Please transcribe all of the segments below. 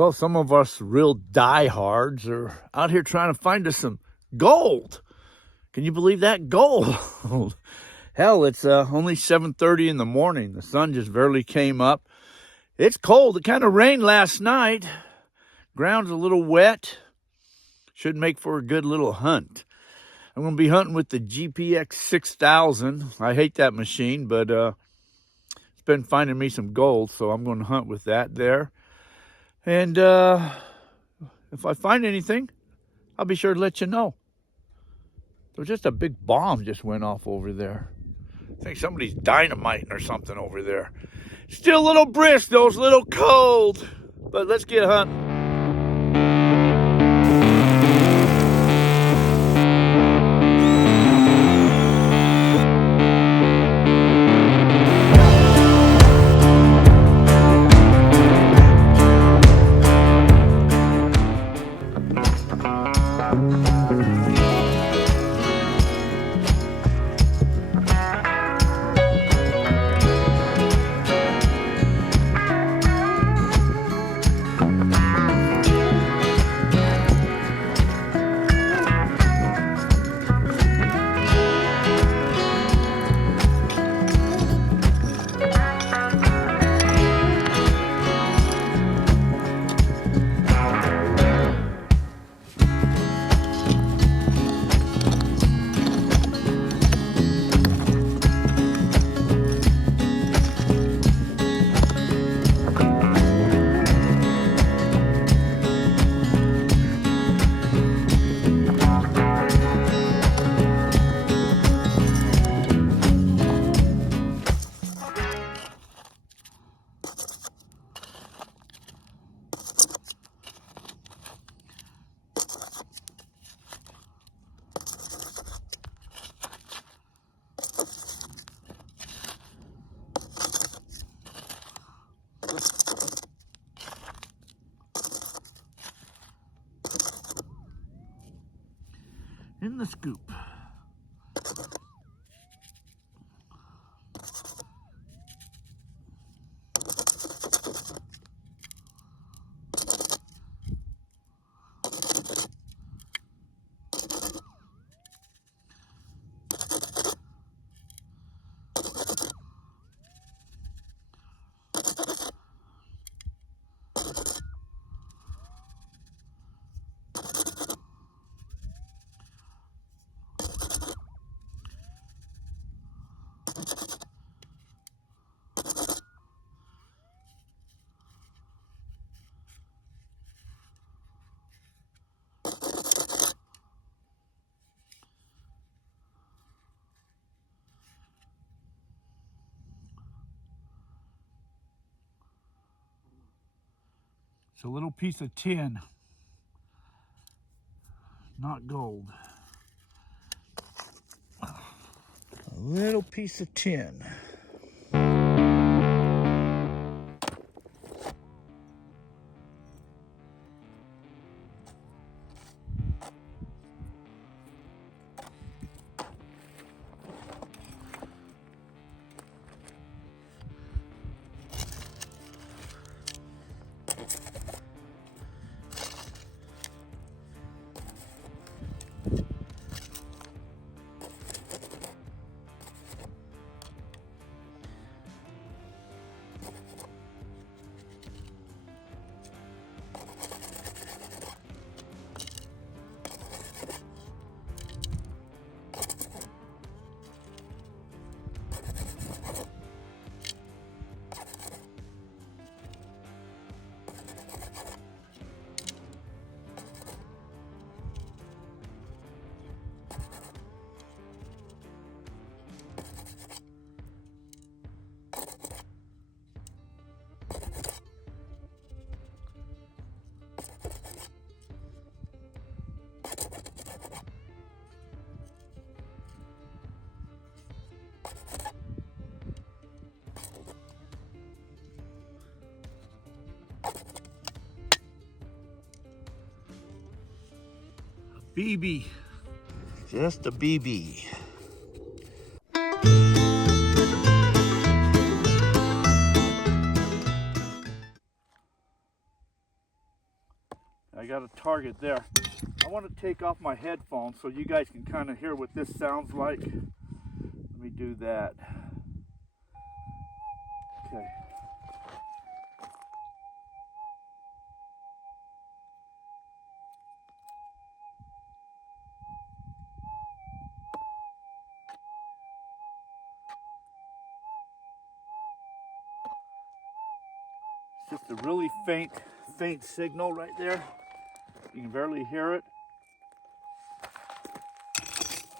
Well, some of us real diehards are out here trying to find us some gold. Can you believe that? Gold. Hell, it's only 7:30 in the morning. The sun just barely came up. It's cold. It kind of rained last night. Ground's a little wet. Should make for a good little hunt. I'm going to be hunting with the GPX 6000. I hate that machine, but it's been finding me some gold, so I'm going to hunt with that there. And if I find anything, I'll be sure to let you know. There was just a big bomb just went off over there. I think somebody's dynamiting or something over there. Still a little brisk, though. It's a little cold. But let's get hunting. In the scoop. It's a little piece of tin, not gold. A little piece of tin. BB. Just a BB. I got a target there. I want to take off my headphones so you guys can kind of hear what this sounds like. Let me do that. Okay. It's just a really faint signal right there. You can barely hear it.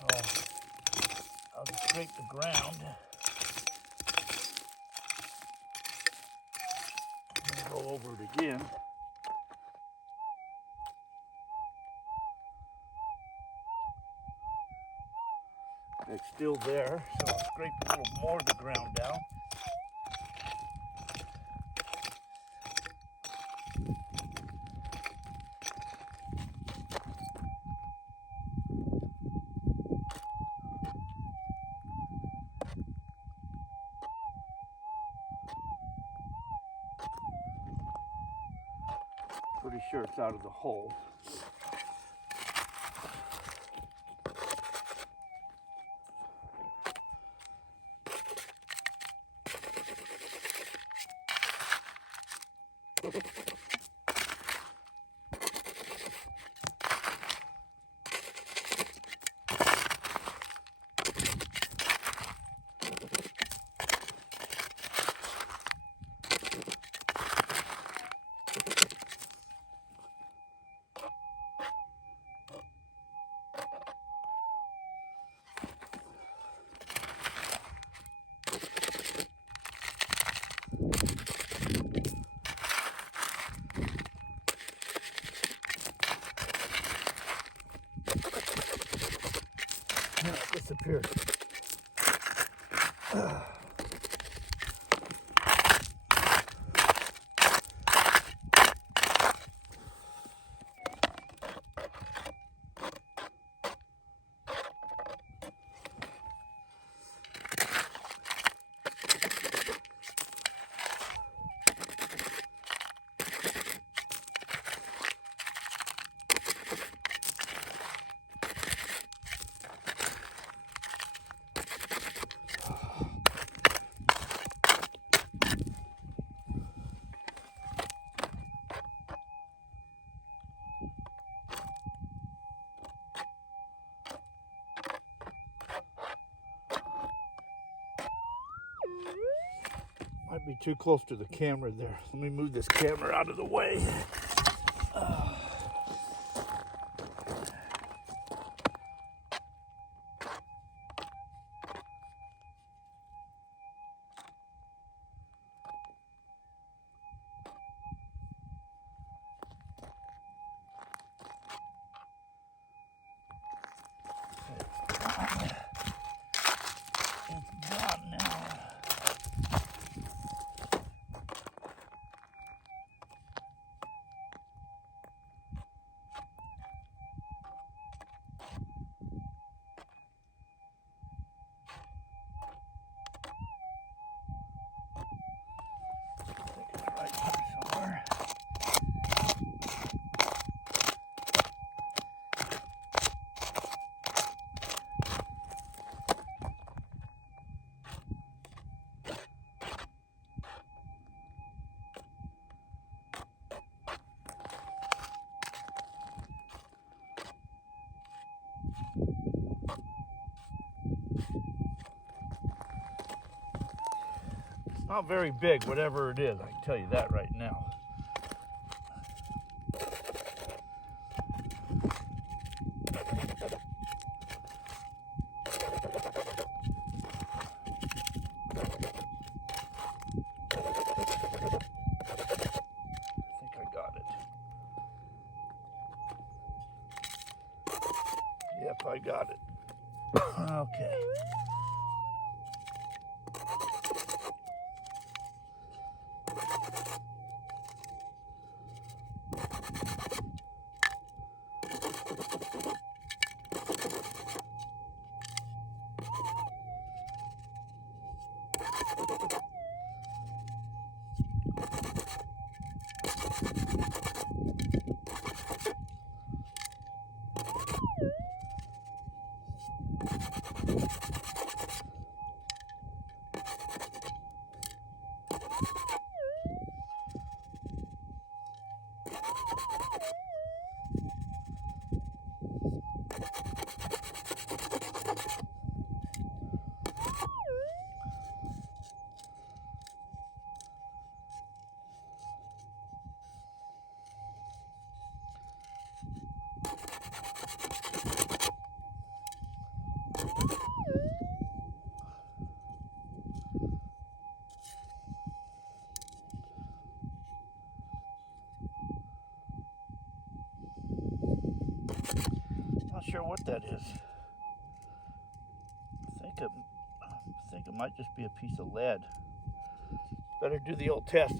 So I'll just scrape the ground. Go over it again. It's still there, so I'll scrape a little more of the ground down. Pretty sure it's out of the hole. Now it disappeared. Might be too close to the camera there. Let me move this camera out of the way. It's gone now. Not very big, whatever it is, I can tell you that right now. I think I got it. Yep, I got it. Okay. sure what that is. I think it might just be a piece of lead. Better do the old test.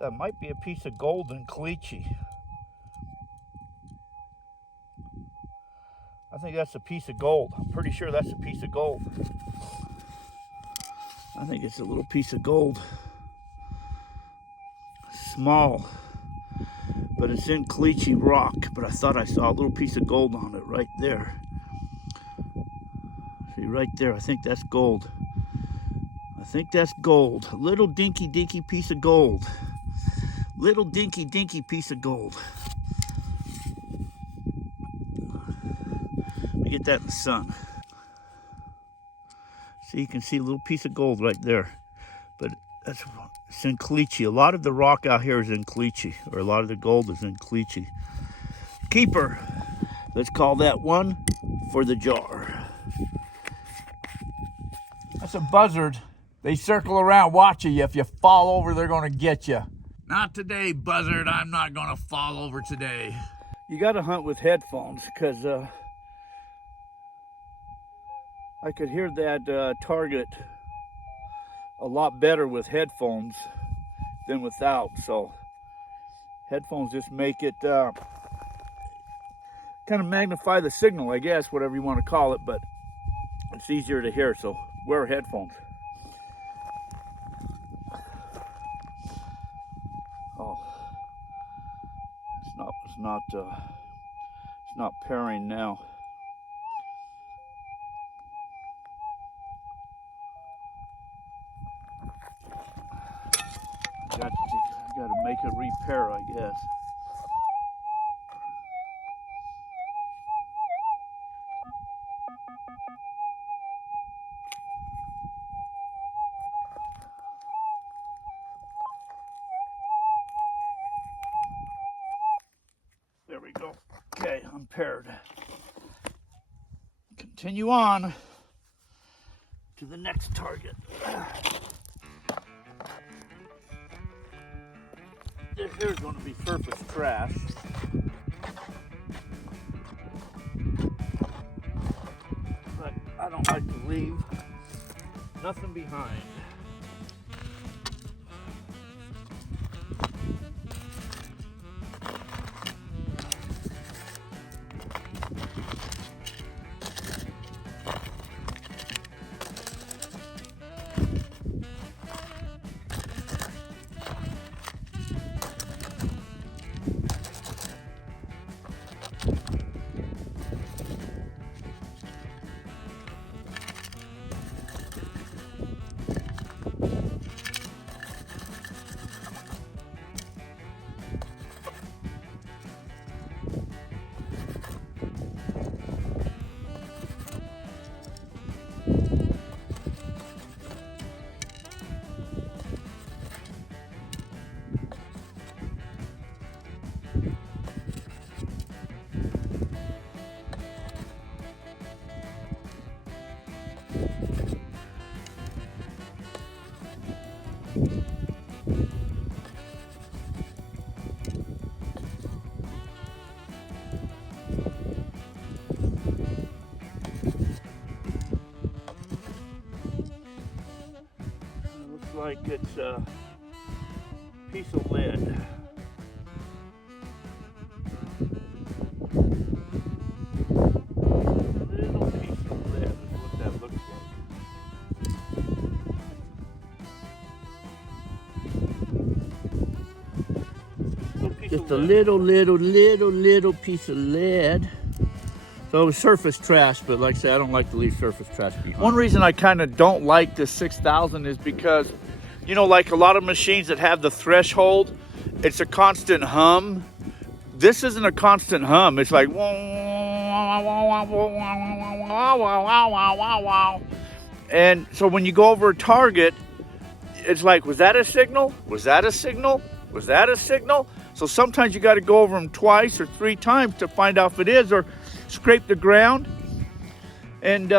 That might be a piece of gold and caliche. I think that's a piece of gold. I'm pretty sure that's a piece of gold. I think it's a little piece of gold. Small, but it's in caliche rock. But I thought I saw a little piece of gold on it right there. See, right there, I think that's gold. I think that's gold. A little dinky dinky piece of gold. Little dinky dinky piece of gold. Let me get that in the sun. See, you can see a little piece of gold right there. But it's in caliche. A lot of the rock out here is in caliche, or a lot of the gold is in caliche. Keeper. Let's call that one for the jar. That's a buzzard. They circle around watching you. If you fall over, they're going to get you. Not today, buzzard. I'm not going to fall over today. You got to hunt with headphones, because I could hear that target a lot better with headphones than without. So headphones just make it kind of magnify the signal, I guess, whatever you want to call it, but it's easier to hear, so wear headphones. Oh, it's not pairing now. Got to make a repair, I guess. There we go. Okay, I'm paired. Continue on to the next target. Here's going to be surface trash. But I don't like to leave nothing behind. Like it's a piece of lead. Little piece of lead is what that looks like. Just a little piece of lead. So it was surface trash, but like I say, I don't like to leave surface trash behind. One reason I kind of don't like the 6000 is because, you know, like a lot of machines that have the threshold, it's a constant hum. This isn't a constant hum. It's like, and so when you go over a target, it's like, was that a signal? Was that a signal? Was that a signal? So sometimes you got to go over them twice or 3 times to find out if it is, or scrape the ground. And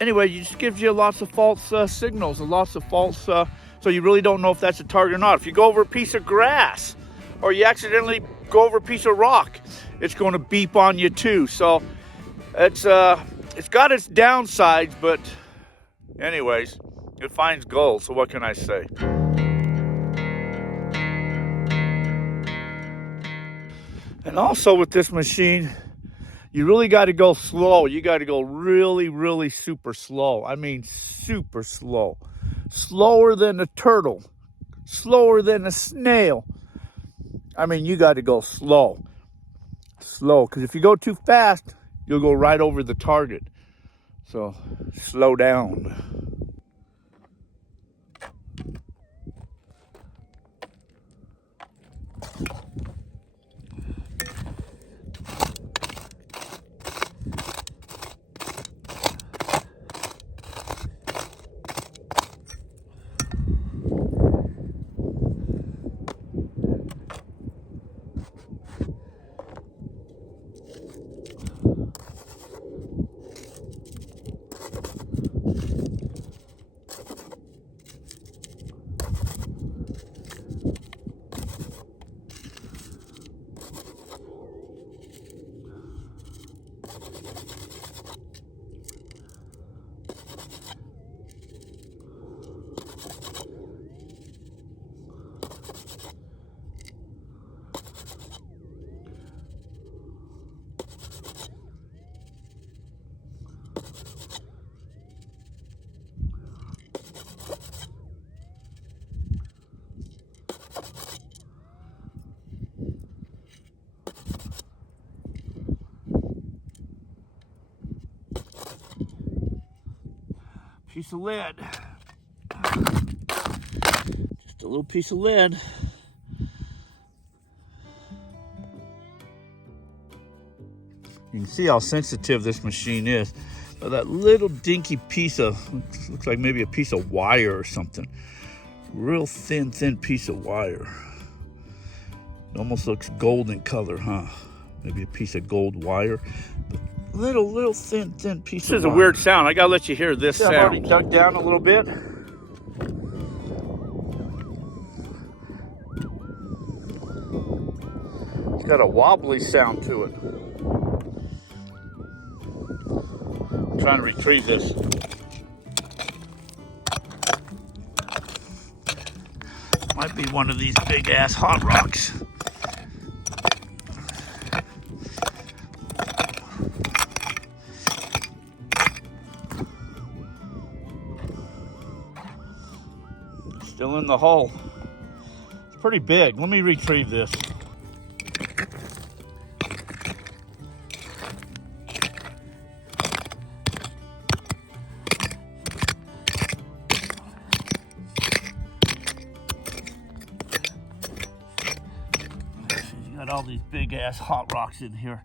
anyway, it just gives you lots of false signals and lots of false, so you really don't know if that's a target or not. If you go over a piece of grass or you accidentally go over a piece of rock, it's going to beep on you too. So it's got its downsides, but anyways, it finds gold, so what can I say? And also with this machine, you really got to go slow. You got to go really, really super slow. I mean, super slow. Slower than a turtle. Slower than a snail. I mean, you got to go slow. Slow, because if you go too fast, you'll go right over the target. So, slow down. Piece of lead. Just a little piece of lead. You can see how sensitive this machine is. That little dinky piece of, looks like maybe a piece of wire or something. Real thin piece of wire. It almost looks golden color, huh? Maybe a piece of gold wire. But little thin piece of wire. This is a weird sound. I gotta let you hear this sound. I've already dug down a little bit. It's got a wobbly sound to it. I'm trying to retrieve this. Might be one of these big ass hot rocks. Still in the hole. It's pretty big. Let me retrieve this. You got all these big ass hot rocks in here.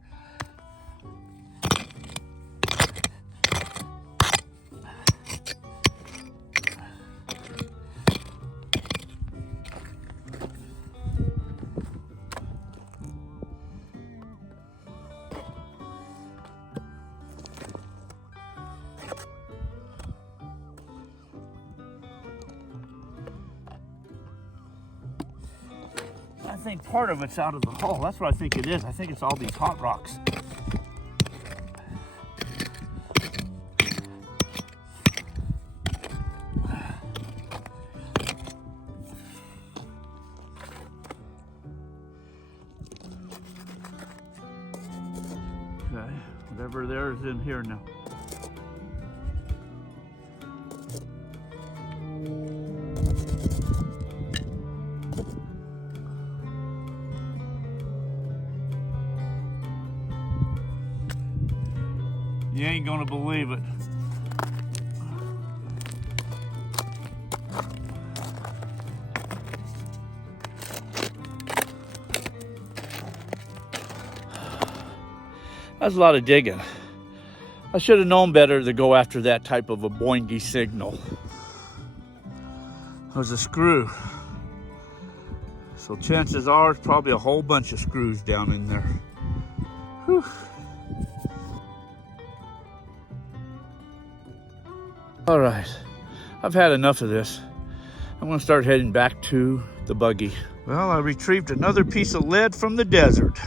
I think part of it's out of the hole. That's what I think it is. I think it's all these hot rocks. Okay, whatever there is in here now. You ain't gonna believe it. That's a lot of digging. I should have known better to go after that type of a boingy signal. There's a screw So chances are it's probably a whole bunch of screws down in there. Whew. All right, I've had enough of this. I'm gonna start heading back to the buggy. Well, I retrieved another piece of lead from the desert.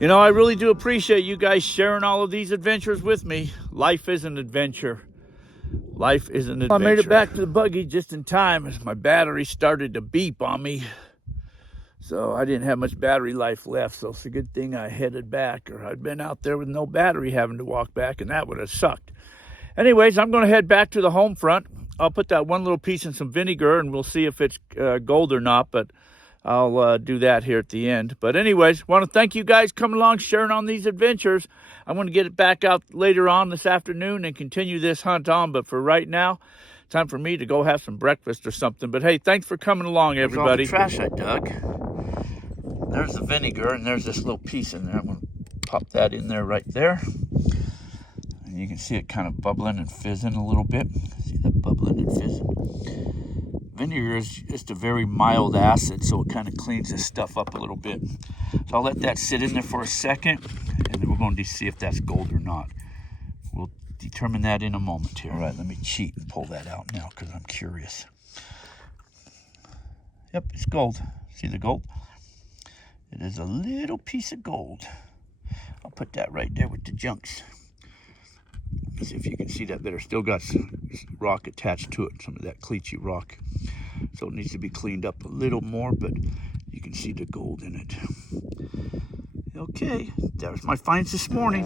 You know, I really do appreciate you guys sharing all of these adventures with me. Life is an adventure. Life is an adventure. I made it back to the buggy just in time as my battery started to beep on me. So I didn't have much battery life left, so it's a good thing I headed back, or I'd been out there with no battery having to walk back, and that would have sucked. Anyways, I'm going to head back to the home front. I'll put that one little piece in some vinegar, and we'll see if it's gold or not, but I'll do that here at the end. But anyways, want to thank you guys coming along, sharing on these adventures. I'm going to get it back out later on this afternoon and continue this hunt on, but for right now, time for me to go have some breakfast or something. But hey, thanks for coming along, everybody. There's all the trash I dug. There's the vinegar, and there's this little piece in there. I'm going to pop that in there right there. And you can see it kind of bubbling and fizzing a little bit. See that bubbling and fizzing? Vinegar is just a very mild acid, so it kind of cleans this stuff up a little bit. So I'll let that sit in there for a second, and then we're going to see if that's gold or not. We'll determine that in a moment here. All right, let me cheat and pull that out now because I'm curious. Yep, it's gold. See the gold? It is a little piece of gold. I'll put that right there with the junks. See if you can see that better. Still got some rock attached to it, some of that cleachy rock. So it needs to be cleaned up a little more, but you can see the gold in it. Okay, there's my finds this morning.